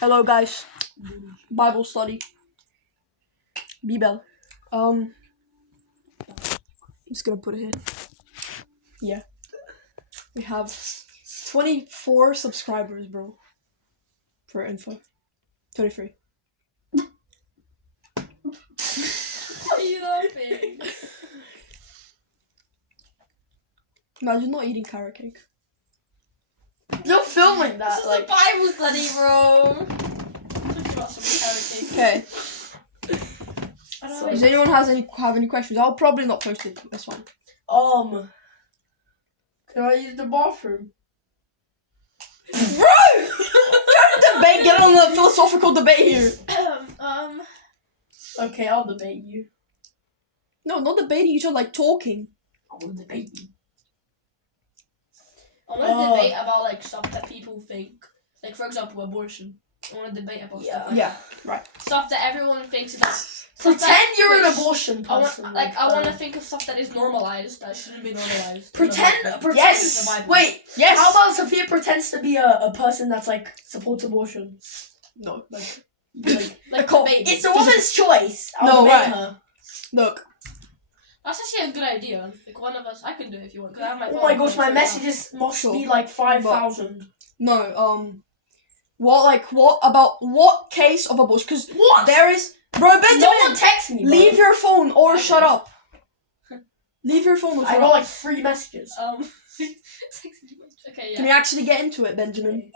Hello guys, Bible study. Bibel. I'm just gonna put it here. Yeah. We have 24 subscribers, bro. For info. 23. What are you laughing? Imagine not eating carrot cake. You're filming that, This is like. a Bible study, bro. Talking about some carrot Okay. cake. Does anyone have any questions? I'll probably not post it. That's fine. Can I use the bathroom? Bro! Debate. Get on the philosophical debate here. Okay, I'll debate you. No, not debating each other, like talking. I will debate you. I want to debate about like stuff that people think, like for example, abortion. I want to debate about stuff like Yeah, right. stuff that everyone thinks is. Pretend you're an which- abortion I person. want to think of stuff that is normalized that shouldn't be normalized. Pretend. Yes! The Bible. Wait. Yes! How about Sophia pretends to be a person that's like supports abortion? No. like Cool. debate? It's a woman's choice. No, I'll debate right. her. Look. That's actually a good idea. Like one of us, I can do it if you want. 'Cause I have my Oh phone, my gosh, so my it's messages must Sure. be like 5,000. No, what case of abortion? Because What? there is, bro, Benjamin, No one texts me. Bro. leave your phone or I shut did. up. Leave your phone or I shut got up. like 3 messages. Okay, Can we yeah. actually get into it, Benjamin?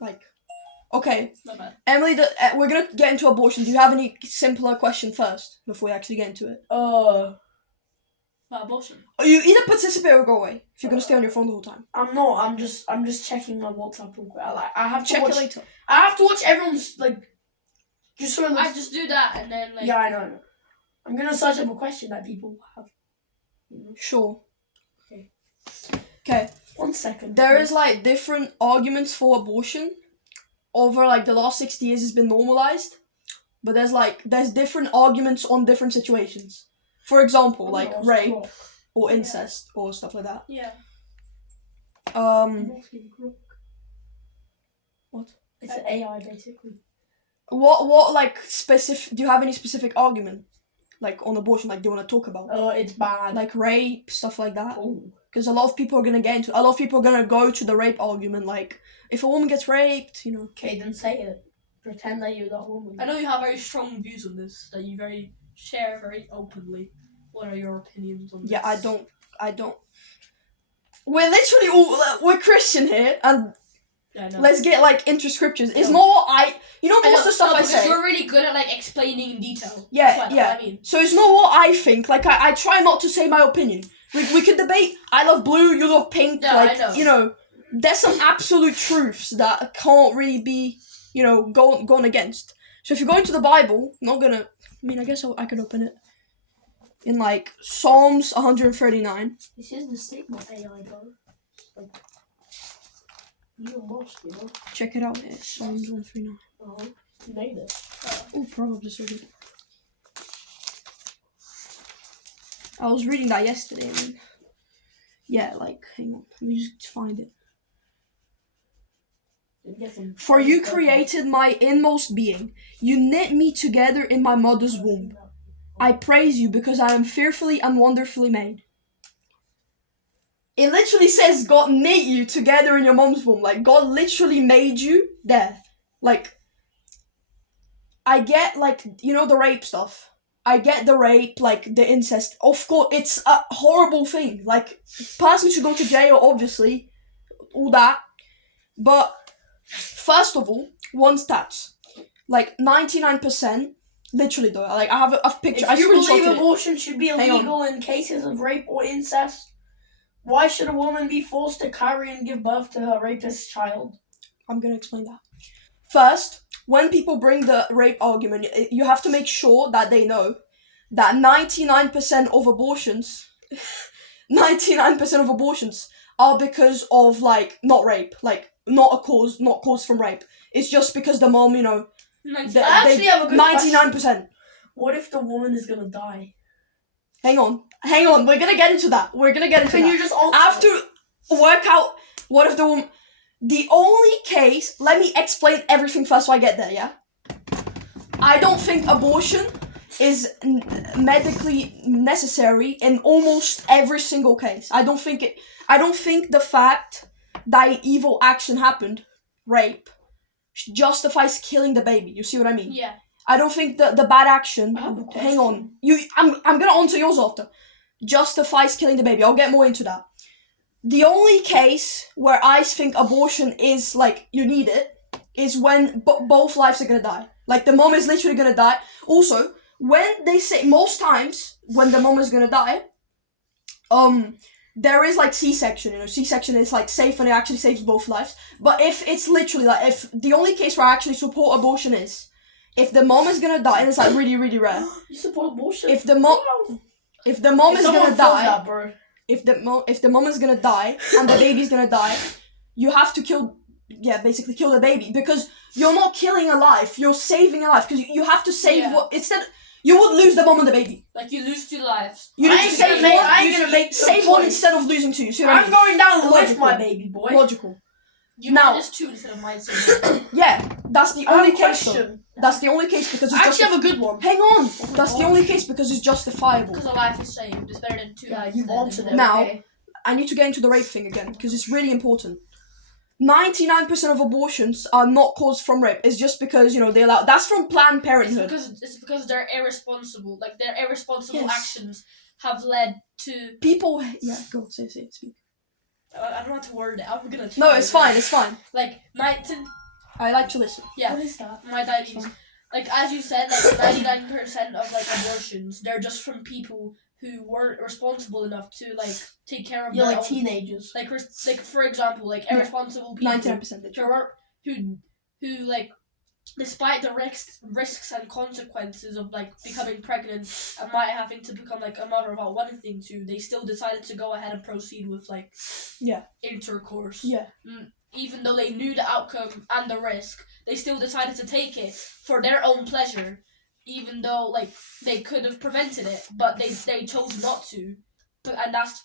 Like, okay, Not bad. Emily, we're gonna get into abortion. Do you have any simpler question first before we actually get into it? About abortion. Or you either participate or go away if you're gonna stay on your phone the whole time. I'm not. I'm just checking my WhatsApp real quick. I have to Check watch. it later. I have to watch everyone's like. Just so I just do that and then like. Yeah, I know. I'm gonna search up a question that people have. Sure. Okay. Okay. 1 second. There is like different arguments for abortion. Over like the last 60 years, it's been normalized, but there's different arguments on different situations. For example, like rape or incest or stuff like that. Yeah. What? It's an AI basically. What like specific? Do you have any specific argument, like on abortion? Like, do you want to talk about? It's bad. Like rape, stuff like that. Oh. Because a lot of people are gonna get into. A lot of people are gonna go to the rape argument. Like, if a woman gets raped, you know. Okay, then say it. Pretend that you're that woman. I know you have very strong views on this that you share very openly. What are your opinions on this? Yeah, I don't. We're literally we're Christian here, and Yeah, I know. let's get like into scriptures. It's No. not what most I know, of the stuff no, I because say. you're really good at like explaining in detail. Yeah, That's yeah. what I mean. So it's not what I think. Like I try not to say my opinion. We could debate. I love blue. You love pink. Yeah, like I know. you know, there's some absolute truths that can't really be gone against. So if you go into the Bible, not gonna. I mean, I guess I could open it. In like Psalms 139. This is the statement AI though. Like, you're lost, you know. Check it out. It's Psalms 139. You made it. Oh, Proverbs is really. I was reading that yesterday. And yeah, like, hang on. Let me just find it. For you created my inmost being. You knit me together in my mother's womb. I praise you because I am fearfully and wonderfully made. It literally says God knit you together in your mom's womb. Like, God literally made you there. Like, I get, like, the rape stuff. I get the rape, like, the incest. Of course, it's a horrible thing. Like, person should go to jail, obviously. All that. But, first of all, one stats. Like, 99%, literally though, like, I have a picture. If you believe screenshotted it. abortion should be Hang on. illegal in cases of rape or incest, why should a woman be forced to carry and give birth to her rapist child? I'm gonna explain that. First, when people bring the rape argument, you have to make sure that they know that 99% of abortions, 99% of abortions are because of, like, not rape, like, not caused from rape. It's just because the mom, I actually have a good 99%. What if the woman is gonna die? Hang on, we're gonna get into that. Can you just answer? I have to work out what if the woman. The only case, let me explain everything first so I get there, yeah? I don't think abortion is medically necessary in almost every single case. I don't think the fact that an evil action happened, rape, justifies killing the baby. You see what I mean? Yeah. I don't think the bad action. I have a Hang on. question. I'm gonna answer yours after. Justifies killing the baby. I'll get more into that. The only case where I think abortion is like you need it is when both lives are gonna die. Like the mom is literally gonna die. Also, when they say most times when the mom is gonna die, there is like C-section. You know, C-section is like safe and it actually saves both lives. But if it's literally like if the only case where I actually support abortion is if the mom is gonna die, and it's like really really rare. You support abortion? If the mom is gonna die. That, bro. If the mom is gonna die and the baby's gonna die, you have to basically kill the baby because you're not killing a life, you're saving a life because you have to save instead you would lose the mom and the baby. Like you lose 2 lives. You need to save one. I ain't gonna make save one instead of losing 2. See what I I'm mean? going down with Logical. my baby boy. Logical. You Now- minus 2 instead of minus 1. Yeah, that's the I have only a case. Though. question. That's the only case because I it's actually have a good one. Hang on. That's the only case because it's justifiable. Because a life is saved. It's better than 2 Yeah, lives. you've answered it. Now- okay. I need to get into the rape thing again because it's really important. 99% of abortions are not caused from rape. It's just because, you know, they allow. That's from Planned Parenthood. It's because they're irresponsible. Like their irresponsible Yes. actions have led to. People. Yeah, go say speak. I don't know how to word it. I'm gonna. No, try it's it. fine. It's fine. Like 19. I like to listen. Yeah. What is that? My diabetes. Like as you said, like 99% of like abortions, they're just from people who weren't responsible enough to like take care of You're their like own. teenagers. Like for example, like Yeah. irresponsible people 99%. who like despite the risks and consequences of like becoming pregnant and might having to become like a mother without wanting to, they still decided to go ahead and proceed with like intercourse. Yeah. Even though they knew the outcome and the risk, they still decided to take it for their own pleasure, even though like they could have prevented it, but they chose not to. And that's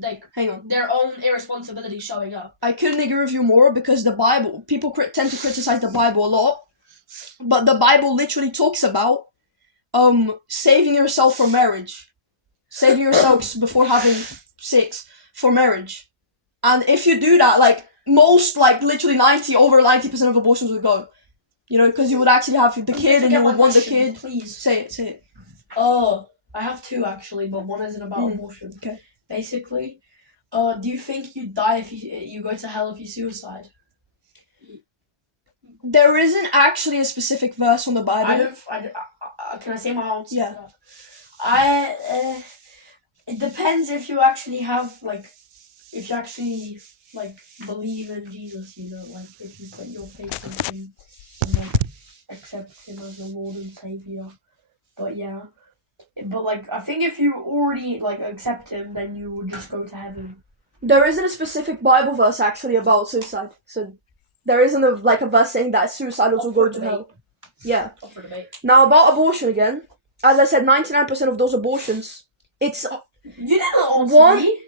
like Hang on. their own irresponsibility showing up. I couldn't agree with you more because the Bible. People tend to criticize the Bible a lot, but the Bible literally talks about saving yourself for marriage, saving yourself before having sex for marriage, and if you do that, like most, like literally over 90% of abortions would go. You know, because you would actually have the kid and you would want the kid. Please. Say it. Oh, I have 2 actually, but one isn't about abortion. Okay. Basically, do you think you die if you go to hell if you suicide? There isn't actually a specific verse on the Bible. Can I say my answer? Yeah. It depends if you actually have believe in Jesus, you know, like if you put your faith in him and like accept him as your Lord and Savior. But yeah. But like I think if you already like accept him, then you would just go to heaven. There isn't a specific Bible verse actually about suicide. So there isn't a verse saying that suicidals will go to hell. Yeah. Up for debate. Now about abortion again. As I said, 99% of those abortions, it's You didn't answer One- me.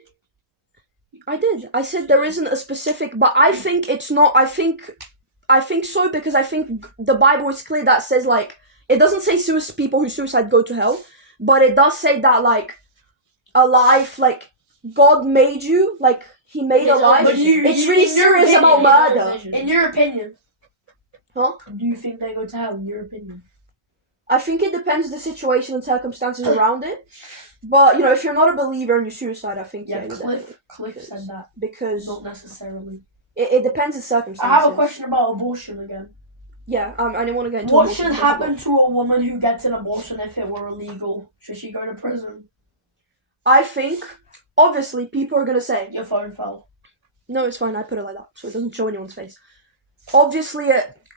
I did. I said there isn't a specific, but I think it's not. I think so because I think the Bible is clear that says like it doesn't say people who suicide go to hell, but it does say that like a life like God made you like He made a life. But It's you- really in your serious opinion, about murder. In your opinion. Huh? Do you think they go to hell in your opinion? I think it depends the situation and circumstances around it. But you know, if you're not a believer and you suicide, I think Yeah, you definitely- Cliff said that. because Not necessarily. it depends the circumstances. I have a question about abortion again. Yeah, I didn't want to get into What abortion should first of all. happen to a woman who gets an abortion if it were illegal? Should she go to prison? I think, obviously, people are gonna say, Your phone fell. no, it's fine, I put it like that, so it doesn't show anyone's face. Obviously,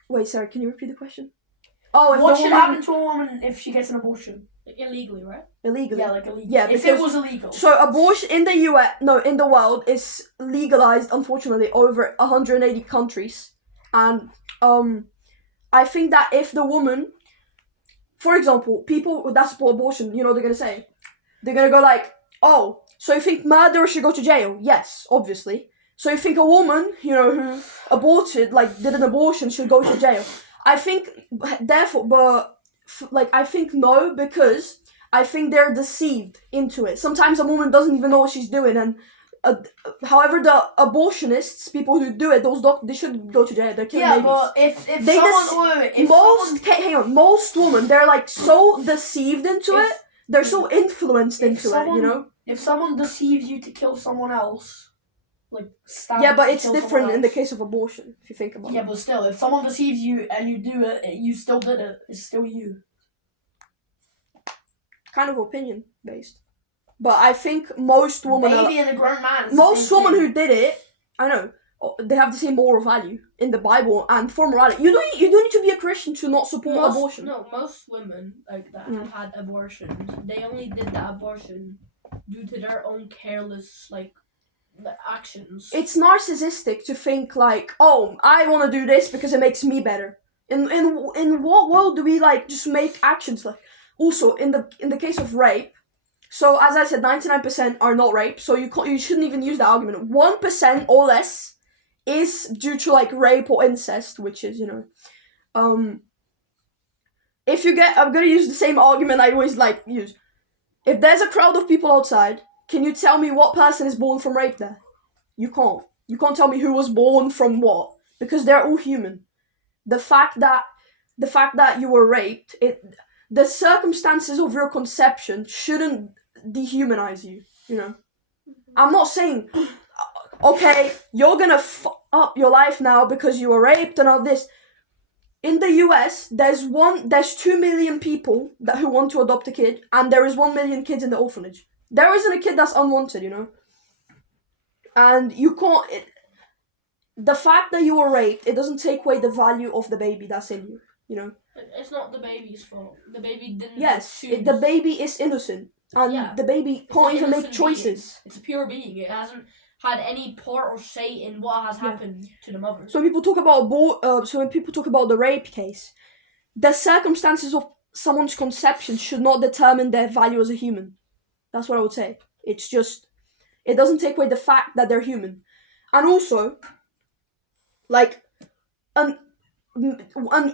wait, Sarah, can you repeat the question? Oh, if What the should woman- happen to a woman if she gets an abortion? Like illegally, right? illegally? Yeah, like illegal. Yeah, if it because- was illegal. So abortion in the in the world is legalized, unfortunately, over 180 countries, and I think that if the woman, for example, people that support abortion, you know, they're gonna say, they're gonna go like, oh, so you think murderers should go to jail? Yes, obviously. So you think a woman, who aborted, did an abortion, should go to jail? I think, therefore, I think no, because I think they're deceived into it. Sometimes a woman doesn't even know what she's doing, and however, the abortionists, people who do it, they should go to jail. They're killing babies. but most women, they're so deceived into it. They're so influenced into it. If someone deceives you to kill someone else, stab Yeah, but to it's kill different someone in the else. case of abortion, if you think about it. Yeah, but still, if someone deceives you and you do it, you still did it. It's still you. Kind of opinion based. But I think most women Baby and a grown man. most women who did it, I know, they have the same moral value in the Bible and for morality. You don't need to be a Christian to not support abortion. No, most women that have had abortions, they only did that abortion due to their own careless actions. It's narcissistic to think oh, I want to do this because it makes me better. In what world do we just make actions like? Also, in the case of rape, so as I said, 99% are not rape, so you shouldn't even use that argument. 1% or less is due to rape or incest, which is if you get, I'm gonna use the same argument I always use. If there's a crowd of people outside, can you tell me what person is born from rape there? You can't. You can't tell me who was born from what, because they're all human. The fact that you were raped, the circumstances of your conception shouldn't dehumanize you. I'm not saying, okay, you're gonna fuck up your life now because you were raped and all this. In the US, there's 2 million people who want to adopt a kid, and there is 1 million kids in the orphanage. There isn't a kid that's unwanted, and you can't. The fact that you were raped, it doesn't take away the value of the baby that's in you. It's not the baby's fault. The baby didn't. Yes, choose. the baby is innocent, and the baby can't even make choices. It's a pure being. It hasn't had any part or say in what has happened to the mother. So when people talk about the rape case, the circumstances of someone's conception should not determine their value as a human. That's what I would say. It's just, it doesn't take away the fact that they're human. And also, an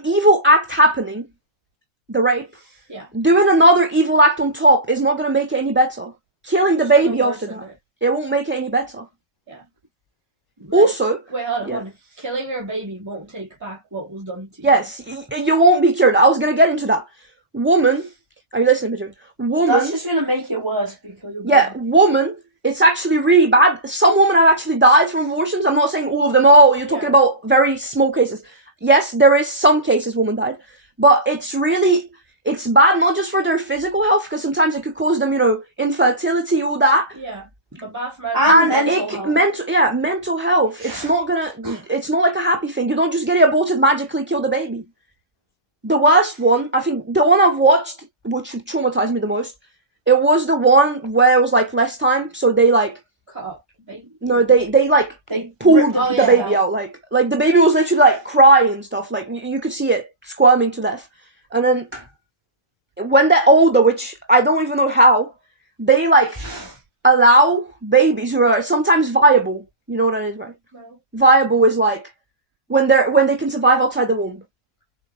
evil act happening, the rape, doing another evil act on top is not going to make it any better. Killing the baby after that, it won't make it any better. Yeah. Also, wait, hold on. Killing your baby won't take back what was done to you. Yes, you won't be cured. I was going to get into that. Woman, are you listening, Benjamin? Woman. That's just going to make it worse because woman. It's actually really bad. Some women have actually died from abortions. I'm not saying all of them. You're talking about very small cases. Yes, there is some cases women died, but it's bad not just for their physical health, because sometimes it could cause them, infertility, all that. Yeah, but bad for mental health. It's not like a happy thing. You don't just get it aborted, magically kill the baby. The worst one, I think, the one I've watched, which traumatized me the most, it was the one where it was less time, so they cut up the baby. No, they pulled the baby out. Like the baby was literally crying and stuff. You could see it squirming to death. And then when they're older, which I don't even know how, they allow babies who are sometimes viable. You know what that is, right? No. Viable is when they can survive outside the womb.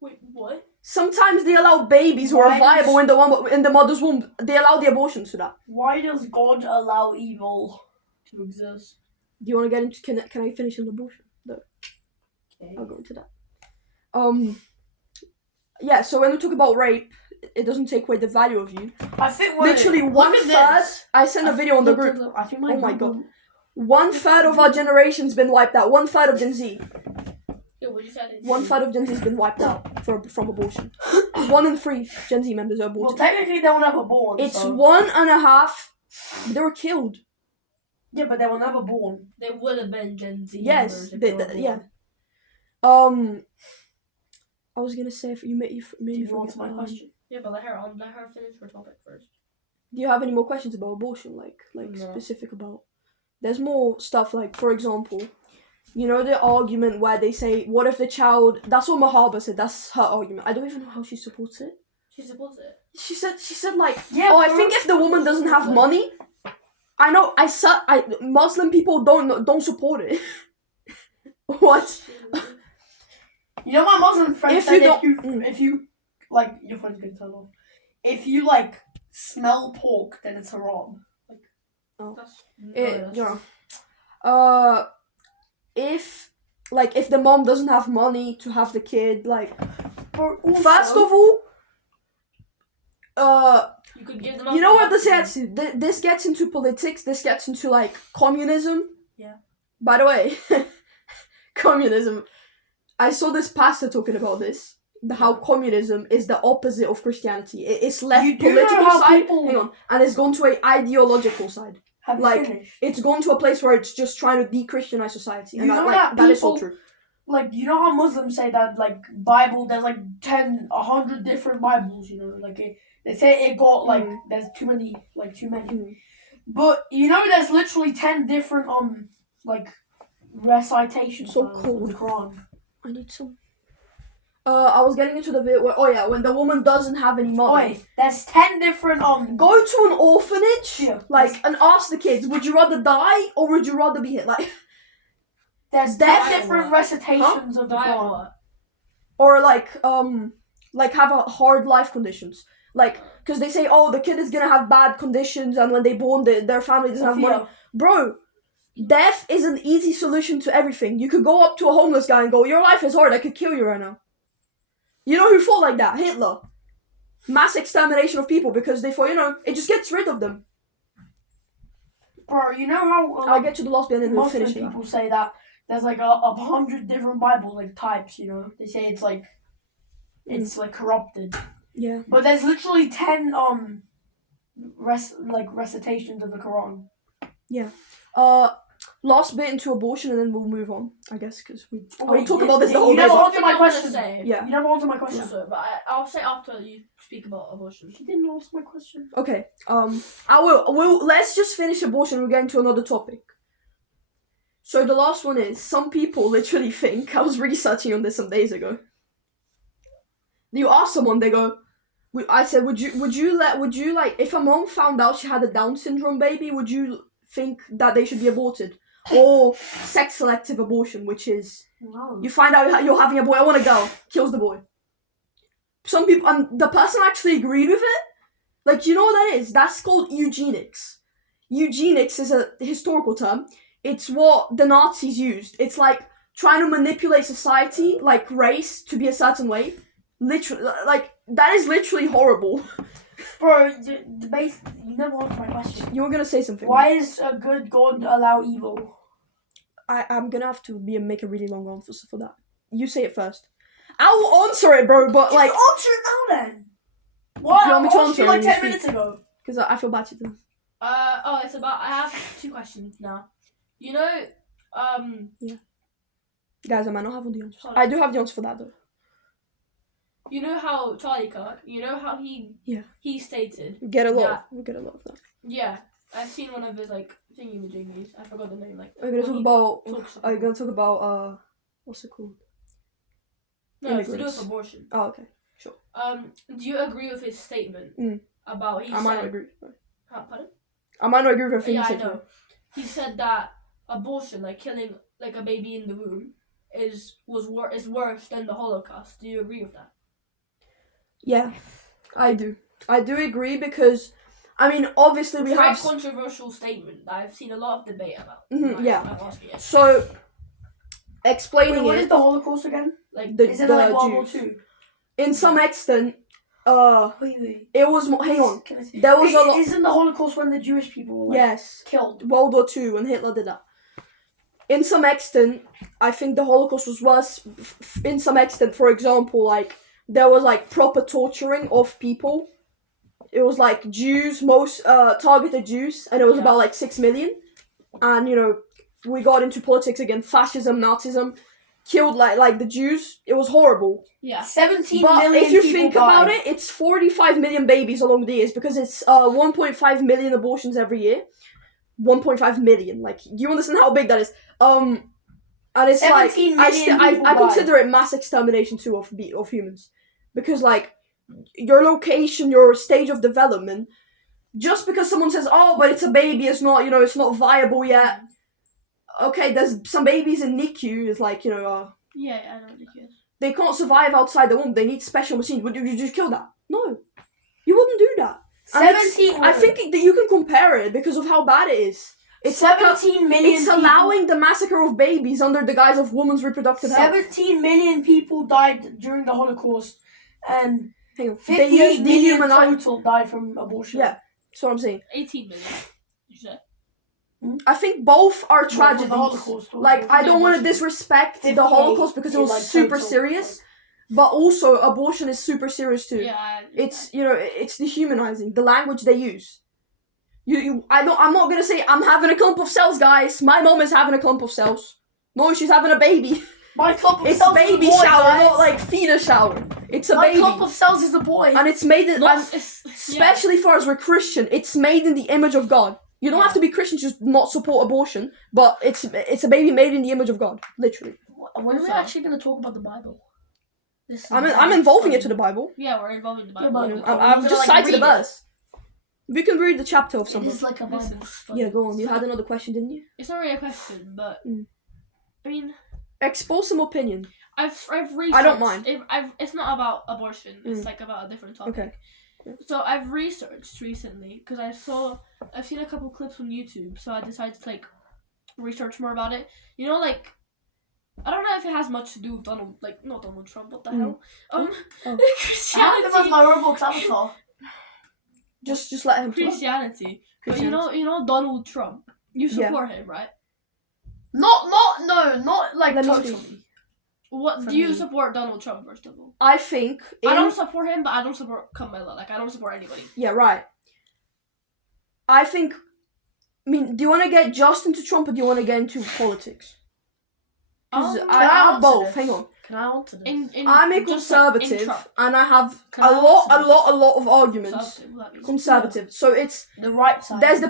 Wait, what? Sometimes they allow babies who are viable in the mother's womb. They allow the abortions to that. Why does God allow evil to exist? Do you want to get into? Can I finish an abortion? No. Okay. I'll go into that. Yeah. So when we talk about rape, it doesn't take away the value of you. I think literally 1/3. I sent a video on the group. I think oh my god. 1/3 of our generation's been wiped out. 1/3 of Gen Z. Yeah, what you said. 1/3 of Gen Z has been wiped out from abortion. 1 in 3 Gen Z members are aborted. Well, technically they were never born. It's 1.5. They were killed. Yeah, but they were never born. They would have been Gen Z. Yes, yeah. I was gonna say if you made me forget my question. Yeah, but let her finish her topic first. Do you have any more questions about abortion? No. Specific about? There's more stuff for example, the argument where they say, what if the child? That's what Mahaba said. That's her argument. I don't even know how she supports it. She supports it. She said I think if the woman doesn't have money, I know. Muslim people don't support it. What? You know, my Muslim friend If said you don't- if you like, your phone's gonna turn off. If you like smell pork, then it's haram. That's, You know, if the mom doesn't have money to have the kid, like, But also, first of all, you could give them. you know what this gets to? This gets into politics. This gets into like communism. Yeah. By the way, communism. I saw this pastor talking about this. How communism is the opposite of Christianity. It's left You do know political how side. people- Hang on, and it's gone to a ideological side. have you like, finished? It's gone to a place where it's just trying to de-Christianize society, and You that, know like, that that is so people- true. Like, you know how Muslims say that, like, Bible, there's like 10, 100 different Bibles, you know, like, they say it got, like, there's too many. Mm. But, you know, there's literally 10 different, like, recitations So of cool. the Quran. I need some. I was getting into the bit where, when the woman doesn't have any money. Wait, there's 10 different, Go to an orphanage, Yeah. and ask the kids, would you rather die or would you rather be hit? Like, there's Death- 10 different recitations of the Quran. What? or have a hard life conditions. Like, because they say, oh, the kid is gonna have bad conditions, and when they born, their family doesn't have money. Bro, death is an easy solution to everything. You could go up to a homeless guy and go, your life is hard, I could kill you right now. You know who thought like that? Hitler. Mass extermination of people because they thought, it just gets rid of them. Bro, you know how I'll get to the last bit and then we'll Muslim finish it. people say that there's like 100 different Bibles, like types, you know? They say it's like, it's like corrupted. Yeah. But there's literally 10 recitations of the Quran. Last bit into abortion and then we'll move on, I guess, because I'll Wait, talk you- about this the whole you day. never but- answered my question. Say. Yeah. You never answered my question. Also, but I'll say after you speak about abortion. You didn't answer my question. Okay. I will. Let's just finish abortion. We'll get into another topic. So the last one is, some people literally think, I was researching on this some days ago. You ask someone, they go, I said, would you like, if a mom found out she had a Down syndrome baby, would you think that they should be aborted? Or sex selective abortion, which is, Wow. you find out you're having a boy, I want a girl, kills the boy. Some people, and the person actually agreed with it. Like, you know what that is? That's called eugenics. Eugenics is a historical term. It's what the Nazis used. It's like trying to manipulate society, like race, to be a certain way. Literally, like, that is literally horrible. Bro, you never answered my question. You were gonna say something. Why is a good God allow evil? I'm gonna have to make a really long answer for that. You say it first. I will answer it, bro, but like, Just answer it now then. Why? Do you want me I to asked answer you it like when you 10 speak? minutes ago. because I feel bad to them. It's about. I have 2 questions now. You know, Guys, I might not have all the answers. Sorry. I do have the answer for that though. you know how Charlie Kirk. You know how he stated. We get a lot. We get a lot of that. Yeah, I've seen one of his like thingy-majiggies. I forgot the name. Like We're gonna talk when he about. talks Are you gonna talk about what's it called? No, it's to do immigrants. with abortion. Oh, okay. Do you agree with his statement about he I might not said? agree. Pardon? I might not agree with everything Yeah, he I said. know. He said that abortion, like killing like a baby in the womb, is worse than the Holocaust. Do you agree with that? Yeah, I do. I do agree because, I mean, obviously we It's a very have. controversial statement that I've seen a lot of debate about. Mhm, yeah. I've asked you. So, explaining What it, is the Holocaust again? Like the Is it like World War Jews. II? In some extent, Wait. it was. Hang on. Can I see? There was a lot. Isn't the Holocaust when the Jewish people were like, Yes. killed? World War II when Hitler did that. In some extent, I think the Holocaust was worse. In some extent, for example, like there was like proper torturing of people. It was like Jews, most targeted Jews, and it was about like 6 million. And we got into politics again, fascism, Nazism, killed like the Jews. It was horrible. yeah. 17 But million if you people think died. about it, it's 45 million babies along the years because it's 1.5 million abortions every year. 1.5 million. Like, do you understand how big that is? And it's like 17 I million people I died. consider it mass extermination too of humans, because like your location, your stage of development, just because someone says, "Oh, but it's a baby, it's not, it's not viable yet." Okay, there's some babies in NICU. It's like, Yeah, I know what it is. they can't survive outside the womb. They need special machines. Would you just kill that? No, you wouldn't do that. And 17. I think that you can compare it because of how bad it is. It's 17 million. It's people, allowing the massacre of babies under the guise of women's reproductive health. 17 million people died during the Holocaust, and Hang on. 58 million dehumanize. total died from abortion. Yeah, that's what I'm saying. 18 million. You said. I think both are Not from tragedies. the Holocaust, Like, I don't want to disrespect the 58 Holocaust because it was like, super total. serious, but also abortion is super serious too. Yeah. It's it's dehumanizing. The language they use. I'm not gonna say I'm having a clump of cells, guys. My mom is having a clump of cells. No, she's having a baby. My clump of It's cells baby is a boy, shower, guys. not like fetus shower. It's a My baby, clump of cells is a boy. and it's made in, Not, and it's, especially for us, we're Christian. It's made in the image of God. You don't have to be Christian to not support abortion, but it's a baby made in the image of God, literally. When are we So- actually going to talk about the Bible? This is I'm involving it to the Bible. Yeah, we're involving the Bible. but- You know, We're I've gonna, just like, cited the read it. verse. We can read the chapter of It something. is like a Listen. Bible study. Yeah, go on. You had another question, didn't you? It's not really a question, but Mm. I mean, Expose some opinion. I've researched. I don't mind. It's not about abortion. It's Mm. like about a different topic. Okay. So I've researched recently because I've seen a couple clips on YouTube, so I decided to like research more about it. You know, like I don't know if it has much to do with not Donald Trump. What the Mm. hell? Oh. I have Christianity. them as my Roblox avatar. Just let him talk. Christianity. But Christianity. you know Donald Trump. You Yeah. support him, right? Not like Let me totally. speak. What For do you me. support Donald Trump first of all? I think. I don't support him, but I don't support Kamala. Like I don't support anybody. Yeah, right. I think. I mean, do you want to get just into Trump or do you want to get into politics? Because Um, I Can I have answer both. this? Hang on. Can I answer this? I'm a just, like, in conservative, Trump. and I have Can I a lot answer of arguments. Conservative, what that means. Conservative. So it's The right side. there's the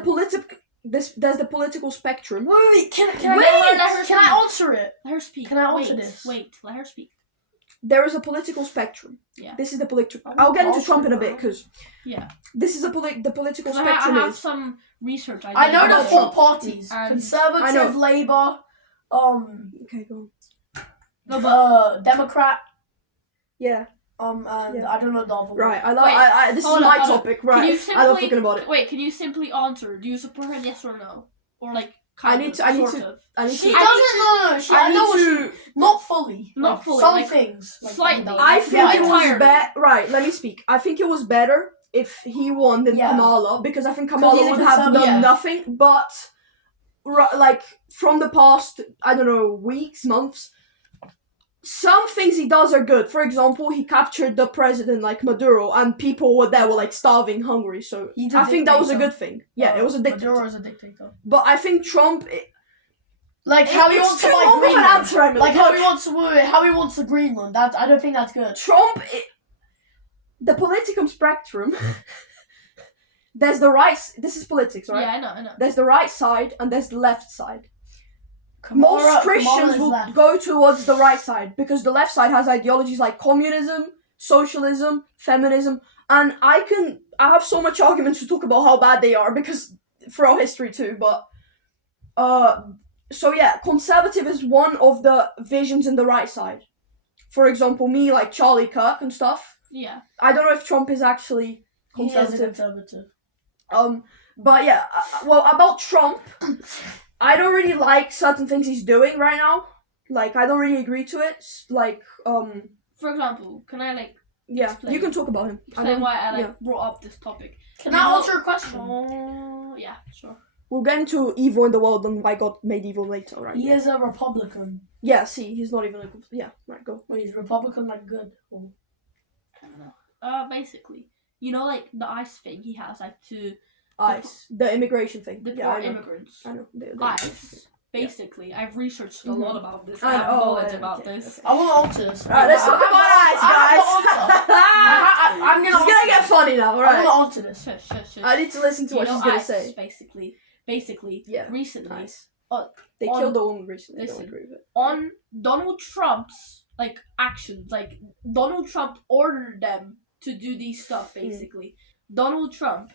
political spectrum. Wait. Can Wait, I let her can I speak. answer it? Let her speak. Can I answer Wait, this? Wait, let her speak. There is a political spectrum. Yeah. This is the political. I I'll get into want Trump in a to bit know. because Yeah. this is the political 'Cause I spectrum have is. some research. I know about the four Trump. parties: And- Conservative, I know. Labour, Okay, go on. No, but Democrat, Yeah. and Yeah. I don't know the other one. Right. I love. Wait, I this is hold on, my hold on. topic. can Right. you simply I love talking about it. Wait? Can you simply answer? Do you support him? Yes or no? Or like kind I need of, to- I need sort to- of. I need She to. doesn't know. She, I I know what need she, not fully. Not Like, fully, Some like, things. Like, slightly. know. I Yeah, think I it was entirely. better. Right. Let me speak. I think it was better if he won than Yeah. Kamala because I think 'Cause Kamala he's a would have done conservative. nothing. But like from the past, I don't know, weeks, months. Some things he does are good. For example, he captured the president like Maduro, and people were there were like starving, hungry. So He's a I think that was a dictator. good thing. Yeah, it was a dictator. Maduro is a dictator. But I think Trump. Like how he it's wants to too buy long of an Greenland. answer, Emily. Like how Look, he wants the Greenland. That I don't think that's good. Trump. The political spectrum. There's the right. This is politics, right? Yeah, I know. There's the right side and there's the left side. Kamala- Most Christians Kamala's will left. go towards the right side because the left side has ideologies like communism, socialism, feminism, and I have so much arguments to talk about how bad they are because throughout history too. But so yeah, conservative is one of the visions in the right side. For example, me like Charlie Kirk and stuff. Yeah. I don't know if Trump is actually He is a conservative. conservative. But yeah, well, about Trump, I don't really like certain things he's doing right now. Like, I don't really agree to it. Like, For example, can I like yeah, Explain. you can talk about him. I explain don't, why I like yeah. brought up this topic? Can You I know- answer a question? Oh, yeah, sure. We'll get into evil in the world and why God made evil later, right? He is a Republican. Yeah, see, he's not even a... Yeah, right, go. Well, he's Republican, like good. Or... I don't know. Basically, you know, like the ICE thing he has, like to ICE. The immigration thing. deport Yeah, I know. immigrants. I know. ICE. Basically, I've researched a lot about this. I I have know. knowledge Okay, about okay, this. okay. I want to answer this. Alright, let's talk about ICE, guys! I'm It's gonna get funny now, I alright? want to answer this. Shush, shush, shush. I need to listen to You what know, she's gonna ICE, say. Basically, Yeah, recently, Nice. uh, They on- killed a woman recently, I don't listen. agree with it. on Donald Trump's like actions, like Donald Trump ordered them to do these stuff. Basically, Donald Trump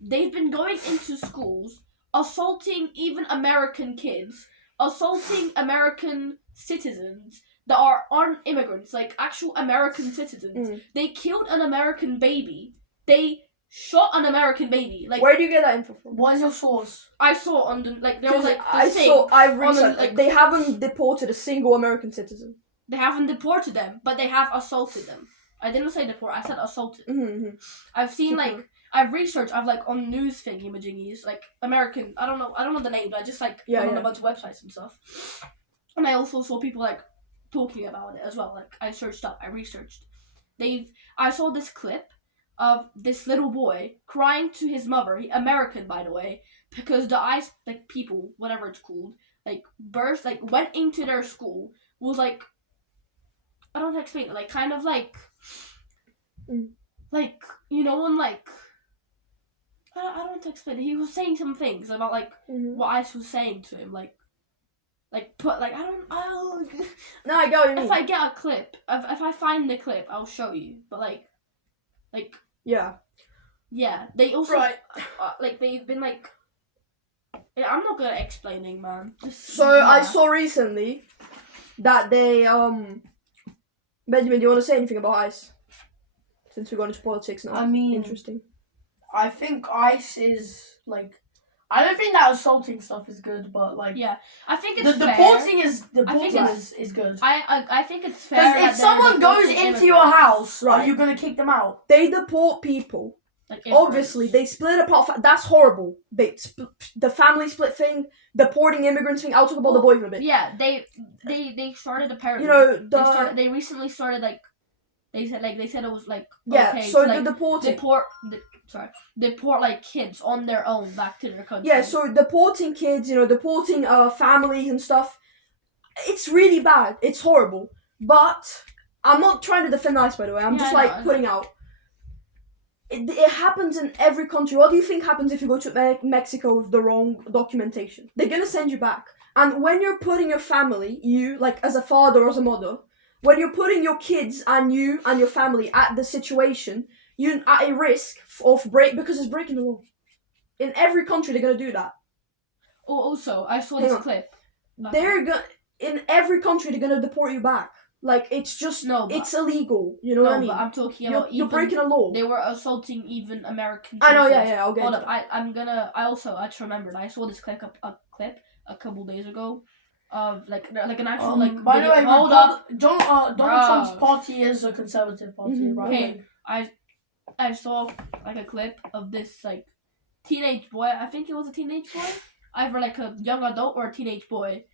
they've been going into schools, assaulting even American kids, assaulting American citizens that aren't immigrants, like actual American citizens. Mm. They killed an American baby. They shot an American baby. Like, Where do you get that info from? What is your source? I saw on the there was like I the thing. saw. I've on the, researched. like- They haven't deported a single American citizen. They haven't deported them, but they have assaulted them. I didn't say deport. I said assaulted. Mm-hmm. I've seen Okay. like I've researched. I've like on news thingy majingies like American. I don't know the name, but I just like Yeah, went on yeah. a bunch of websites and stuff. And I also saw people like talking about it as well. Like I searched up. I researched. I saw this clip of this little boy crying to his mother. American, by the way, because the ICE like people, whatever it's called, like burst, like went into their school. Was like, I don't know how to explain it. Like kind of like. Like, you know, when like I don't want to explain it. He was saying some things about like Mm-hmm. what ICE was saying to him, like put like I don't No, I get what you mean. if I get a clip, if I find the clip, I'll show you. But like Yeah. yeah, they also Right. like they've been like yeah, I'm not good at explaining, man. Just, So yeah. I saw recently that they Benjamin, do you want to say anything about ICE? Since we're going into politics now. I mean, Interesting. I think ICE is like. I don't think that assaulting stuff is good, but like. Yeah, I think The it's fair. deporting is it's- is good. I think it's fair. Because that if they're someone goes deporting into your immigrants. house, Right. are you gonna kick them out? They deport people. Like immigrants. Obviously, they split apart. That's horrible. The family split thing, deporting immigrants thing. I'll talk about the boy for a bit. Yeah, they started apparently. You know they recently started like they said it was like yeah. okay So to, like, the deporting. deport like kids on their own back to their country. Yeah, so deporting kids, deporting families and stuff, it's really bad. It's horrible. But I'm not trying to defend ICE, by the way. I'm Yeah, just I know, like I putting out. It happens in every country. What do you think happens if you go to Mexico with the wrong documentation? They're gonna send you back. And when you're putting your family, you, like as a father or as a mother, when you're putting your kids and you and your family at the situation, you're at a risk of because it's breaking the law. In every country, they're gonna do that. Oh, also I saw Hang this on. clip. In every country they're gonna deport you back. Like it's just No, but- it's illegal. You know what I mean? But I'm talking You're, about you're even breaking a law. they were assaulting even American. I know. citizens. Yeah. I'll get Hold into up, I just remembered. I saw this clip a couple days ago, of like an actual like. By the video. way, Hold up. Donald Bruh. Trump's party is a conservative party, Mhm. right? Okay. I saw like a clip of this like teenage boy. I think it was a teenage boy, either like a young adult or a teenage boy.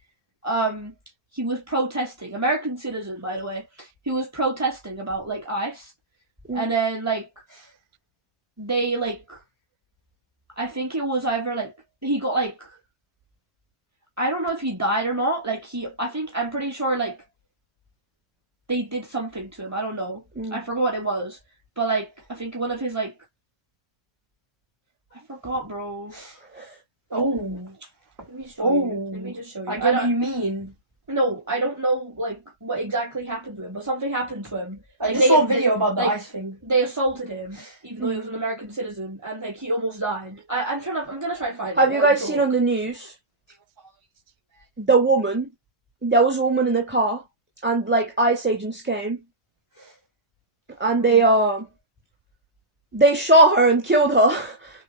He was protesting. American citizen, by the way. He was protesting about like ICE, and then like they like. I think it was either like he got like. I don't know if he died or not. Like I'm pretty sure like. They did something to him. I don't know. I forgot what it was. But like, I think one of his like, I forgot, bro. Oh, Let me show you. Oh. Let me just show you. I get what you mean. No, I don't know like what exactly happened to him, but something happened to him. I Like, just they- saw a video about the like- ICE thing. They assaulted him, even though he was an American citizen, and like he almost died. I'm gonna try to find it. Have you while guys we seen talk. on the news? The woman, there was a woman in a car, and like ICE agents came, and they shot her and killed her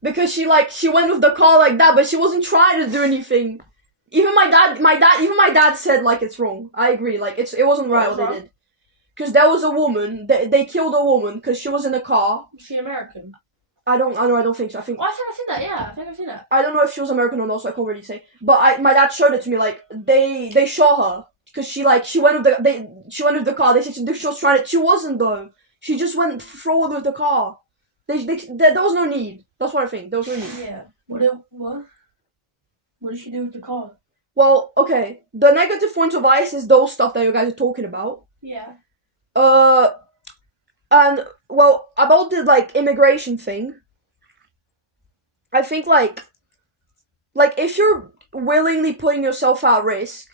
because she went with the car like that, but she wasn't trying to do anything. Even my dad said like it's wrong. I agree, like it wasn't right what they did. Because there was a woman, they killed a woman because she was in a car. Is she American? I don't think so. I think Oh, I think I've seen that. Yeah, I think I've seen that. I don't know if she was American or not, so I can't really say. But my dad showed it to me. Like they shot her because she went with the car. They said she was trying to. She wasn't though. She just went forward with the car. There was no need. That's what I think. There was no need. Yeah. What? What did she do with the car? Well, okay. The negative points of ICE is those stuff that you guys are talking about. Yeah. And well, about the like immigration thing, I think like if you're willingly putting yourself at risk,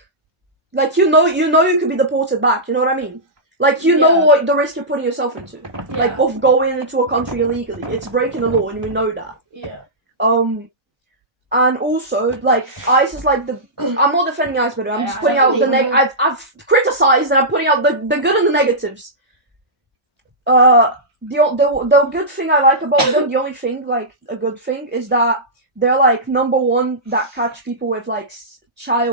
like you know you could be deported back. You know what I mean? Like you know Yeah. what the risk you're putting yourself into, like Yeah. of going into a country illegally. It's breaking the law, and we know that. Yeah. And also, like, ICE is like the. I'm not defending ICE, but I'm just Yeah, putting out the definitely. I've criticized and I'm putting out the good and the negatives. The good thing I like about them, the only thing, like, a good thing, is that they're, like, number one that catch people with, like, child